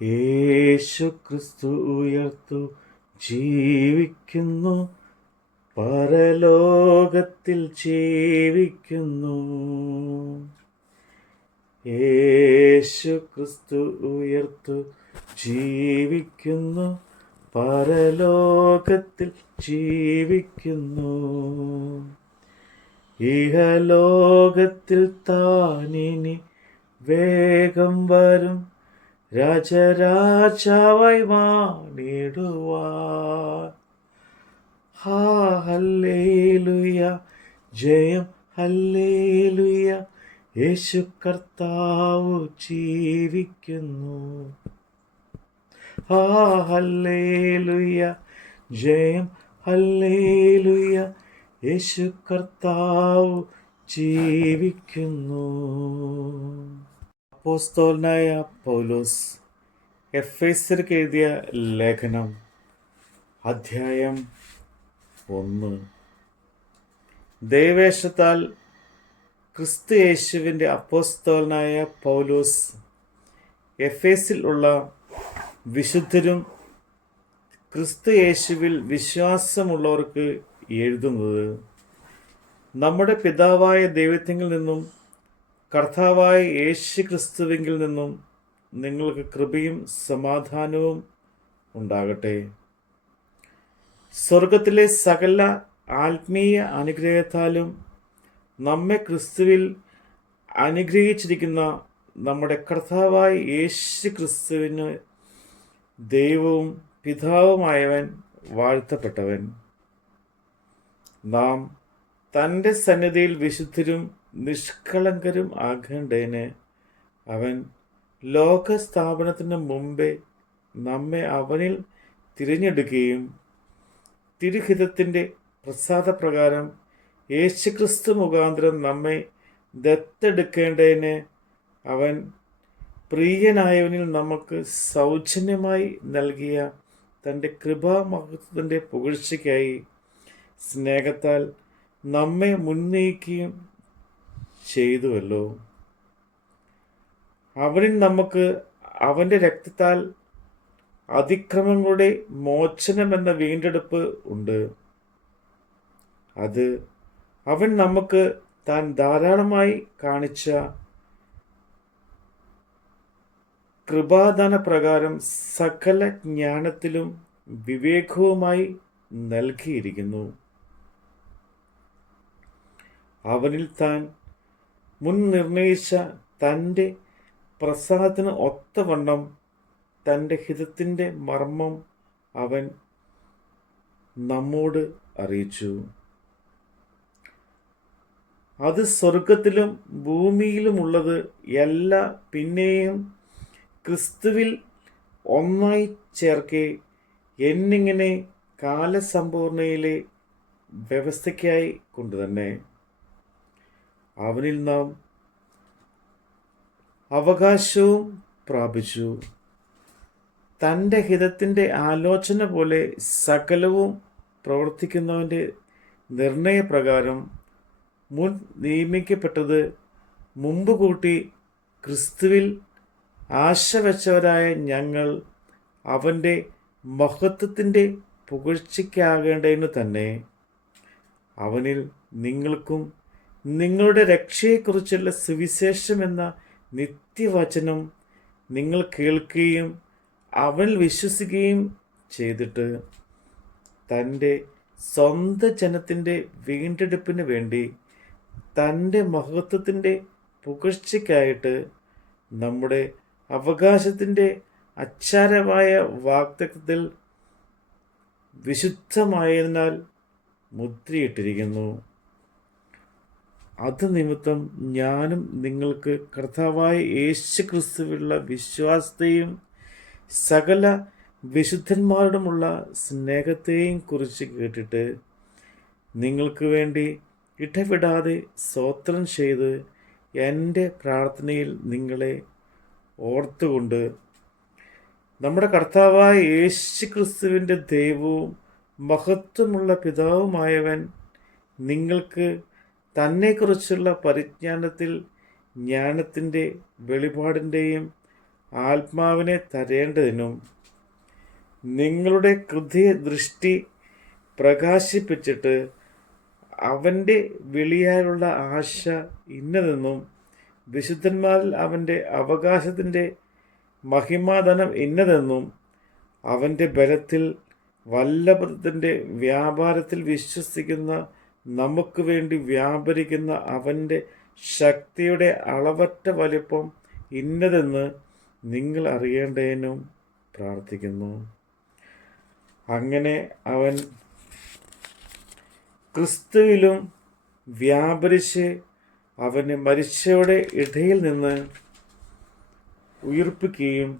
യേശു ക്രിസ്തു ഉയർത്തു ജീവിക്കുന്നു, പരലോകത്തിൽ ജീവിക്കുന്നു. യേശു ക്രിസ്തു ഉയർത്തു ജീവിക്കുന്നു, പരലോകത്തിൽ ജീവിക്കുന്നു. ഇഹലോകത്തിൽ താനിനി വേഗം വരും, രാജരാജാവായി വാണിടുവാൻ. ഹല്ലേലൂയ, ജയം ഹല്ലേലൂയ, യേശു കർത്താവ് ജീവിക്കുന്നു. ഹല്ലേലൂയ, ജയം ഹല്ലേലൂയ, യേശു കർത്താവ് ജീവിക്കുന്നു. അപ്പോസ്തലനായ പൗലോസ് എഫേസ്യർക്ക് എഴുതിയ ലേഖനം അധ്യായം 1. ദൈവേശത്താൽ ക്രിസ്തു യേശുവിൻ്റെ അപ്പോസ്തലനായ പൗലോസ് എഫേസിൽ ഉള്ള വിശുദ്ധരും ക്രിസ്തു യേശുവിൽ വിശ്വാസമുള്ളവർക്ക് എഴുതുന്നത്, നമ്മുടെ പിതാവായ ദൈവത്തിങ്കിൽ നിന്നും കർത്താവായ യേശു ക്രിസ്തുവിങ്കിൽ നിന്നും നിങ്ങൾക്ക് കൃപയും സമാധാനവും ഉണ്ടാകട്ടെ. സ്വർഗത്തിലെ സകല ആത്മീയ അനുഗ്രഹത്താലും നമ്മെ ക്രിസ്തുവിൽ അനുഗ്രഹിച്ചിരിക്കുന്ന നമ്മുടെ കർത്താവായ യേശു ക്രിസ്തുവിന് ദൈവവും പിതാവുമായവൻ വാഴ്ത്തപ്പെട്ടവൻ. നാം തൻ്റെ സന്നിധിയിൽ വിശുദ്ധരും നിഷ്കളങ്കരും ആകേണ്ടതിന് അവൻ ലോകസ്ഥാപനത്തിന് മുമ്പേ നമ്മെ അവനിൽ തിരഞ്ഞെടുക്കുകയും തിരുഹിതത്തിൻ്റെ പ്രസാദപ്രകാരം യേശുക്രിസ്തു മുഖാന്തരം നമ്മെ ദത്തെടുക്കേണ്ടതിന് അവൻ പ്രിയനായവനിൽ നമുക്ക് സൗജന്യമായി നൽകിയ തൻ്റെ കൃപാമഹത്വത്തിൻ്റെ പുകഴ്ചയ്ക്കായി സ്നേഹത്താൽ നമ്മെ മുന്നയിക്കുകയും ചെയ്തുവല്ലോ. അവനിൽ നമുക്ക് അവൻ്റെ രക്തത്താൽ അതിക്രമങ്ങളുടെ മോചനമെന്ന വീണ്ടെടുപ്പ് ഉണ്ട്. അത് അവൻ നമുക്ക് താൻ ധാരാളമായി കാണിച്ച കൃപാദാന പ്രകാരം സകല ജ്ഞാനത്തിലും വിവേകവുമായി നൽകിയിരിക്കുന്നു. അവനിൽ താൻ മുൻ നിർണയിച്ച തൻ്റെ പ്രസാദത്തിന് ഒത്തവണ്ണം തൻ്റെ ഹിതത്തിൻ്റെ മർമ്മം അവൻ നമ്മോട് അറിയിച്ചു. അത് സ്വർഗത്തിലും ഭൂമിയിലുമുള്ളത് എല്ലാ പിന്നെയും ക്രിസ്തുവിൽ ഒന്നായി ചേർക്കെ എന്നിങ്ങനെ കാലസമ്പൂർണയിലെ വ്യവസ്ഥയ്ക്കായി കൊണ്ടുതന്നെ അവനിൽ നാം അവകാശവും പ്രാപിച്ചു. തൻ്റെ ഹിതത്തിൻ്റെ ആലോചന പോലെ സകലവും പ്രവർത്തിക്കുന്നവൻ്റെ നിർണയപ്രകാരം മുൻ നിയമിക്കപ്പെട്ടത് മുമ്പ് കൂട്ടി ക്രിസ്തുവിൽ ആശ വെച്ചവരായ ഞങ്ങൾ അവൻ്റെ മഹത്വത്തിൻ്റെ പുകഴ്ചയ്ക്കാകേണ്ടതിനു തന്നെ അവനിൽ നിങ്ങൾക്കും നിങ്ങളുടെ രക്ഷയെക്കുറിച്ചുള്ള സുവിശേഷമെന്ന നിത്യവചനം നിങ്ങൾ കേൾക്കുകയും അവനിൽ വിശ്വസിക്കുകയും ചെയ്തിട്ട് തൻ്റെ സ്വന്തം ജനത്തിൻ്റെ വീണ്ടെടുപ്പിന് വേണ്ടി തൻ്റെ മഹത്വത്തിൻ്റെ പുകഴ്ചയ്ക്കായിട്ട് നമ്മുടെ അവകാശത്തിൻ്റെ അച്ചാരമായ വാഗ്ദത്തത്തിൽ വിശുദ്ധമായതിനാൽ മുദ്രയിട്ടിരിക്കുന്നു. അത് നിമിത്തം ഞാനും നിങ്ങൾക്ക് കർത്താവായ യേശു ക്രിസ്തുവിലുള്ള വിശ്വാസത്തെയും സകല വിശുദ്ധന്മാരോടുമുള്ള സ്നേഹത്തെയും കുറിച്ച് കേട്ടിട്ട് നിങ്ങൾക്ക് വേണ്ടി ഇടവിടാതെ സ്തോത്രം ചെയ്ത് എൻ്റെ പ്രാർത്ഥനയിൽ നിങ്ങളെ ഓർത്തുകൊണ്ട് നമ്മുടെ കർത്താവായ യേശു ക്രിസ്തുവിൻ്റെ ദൈവവും മഹത്വമുള്ള പിതാവുമായവൻ നിങ്ങൾക്ക് തന്നെക്കുറിച്ചുള്ള പരിജ്ഞാനത്തിൽ ജ്ഞാനത്തിൻ്റെ വെളിപാടിൻ്റെയും ആത്മാവിനെ തരേണ്ടതിനും നിങ്ങളുടെ ഹൃദയ ദൃഷ്ടി പ്രകാശിപ്പിച്ചിട്ട് അവൻ്റെ വിളിയാലുള്ള ആശ ഇന്നതെന്നും വിശുദ്ധന്മാരിൽ അവൻ്റെ അവകാശത്തിൻ്റെ മഹിമാധനം ഇന്നതെന്നും അവൻ്റെ ബലത്തിൽ വല്ലഭത്തിൻ്റെ വ്യാപാരത്തിൽ വിശ്വസിക്കുന്ന നമുക്ക് വേണ്ടി വ്യാപരിക്കുന്ന അവൻ്റെ ശക്തിയുടെ അളവറ്റ വലിപ്പം ഇന്നതെന്ന് നിങ്ങൾ അറിയേണ്ടതിനും പ്രാർത്ഥിക്കുന്നു. അങ്ങനെ അവൻ ക്രിസ്തുവിലും വ്യാപരിച്ച് അവനെ മരിച്ചവരുടെ ഇടയിൽ നിന്ന് ഉയിർപ്പിക്കുകയും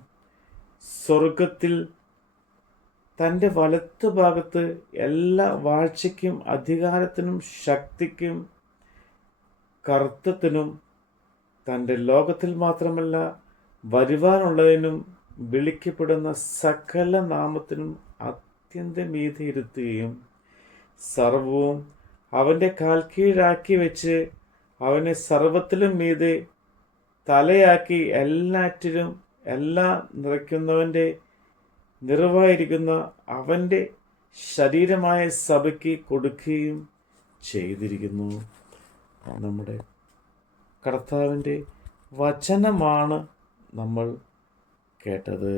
സ്വർഗത്തിൽ തൻ്റെ വലത്ത് ഭാഗത്ത് എല്ലാ വാഴ്ചയ്ക്കും അധികാരത്തിനും ശക്തിക്കും കർത്തൃത്വത്തിനും തൻ്റെ ലോകത്തിൽ മാത്രമല്ല വരുവാനുള്ളതിനും വിളിക്കപ്പെടുന്ന സകല നാമത്തിനും അത്യന്തമീതെ ഇരുത്തുകയും സർവവും അവൻ്റെ കാൽ കീഴാക്കി വെച്ച് അവനെ സർവത്തിലും മീതെ തലയാക്കി എല്ലാറ്റിലും എല്ലാം നിറയ്ക്കുന്നവൻ്റെ നിറവായിരിക്കുന്ന അവൻ്റെ ശരീരമായ സഭയ്ക്ക് കൊടുക്കുകയും ചെയ്തിരിക്കുന്നു. നമ്മുടെ കർത്താവിൻ്റെ വചനമാണ് നമ്മൾ കേട്ടത്.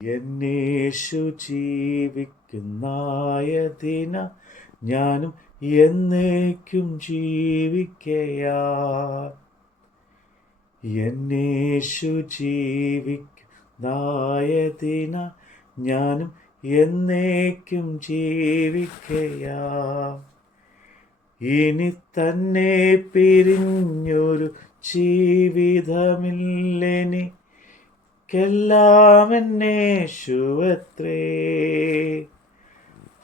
എന്നേശു ജീവിക്കുന്നായതിന ഞാനും എന്നേക്കും ജീവിക്കയാ. എന്നേശു ജീവിക്കുന്നായതിന ഞാനും എന്നേക്കും ജീവിക്കയാ. ഇനി തന്നെ പിരിഞ്ഞൊരു ജീവിതമില്ലെനിക്കെല്ലാം എന്നേശുവത്രേ.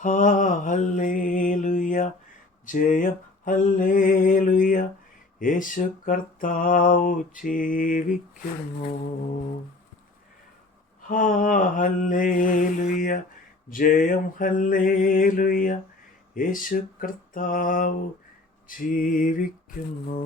ഹല്ലേലൂയ, ജയം ഹല്ലേലൂയ, യേശു കർത്താവ് ജീവിക്കുന്നു. ഹല്ലേലൂയ, ജയം ഹല്ലേലൂയ, യേശു കർത്താവ് ജീവിക്കുന്നു.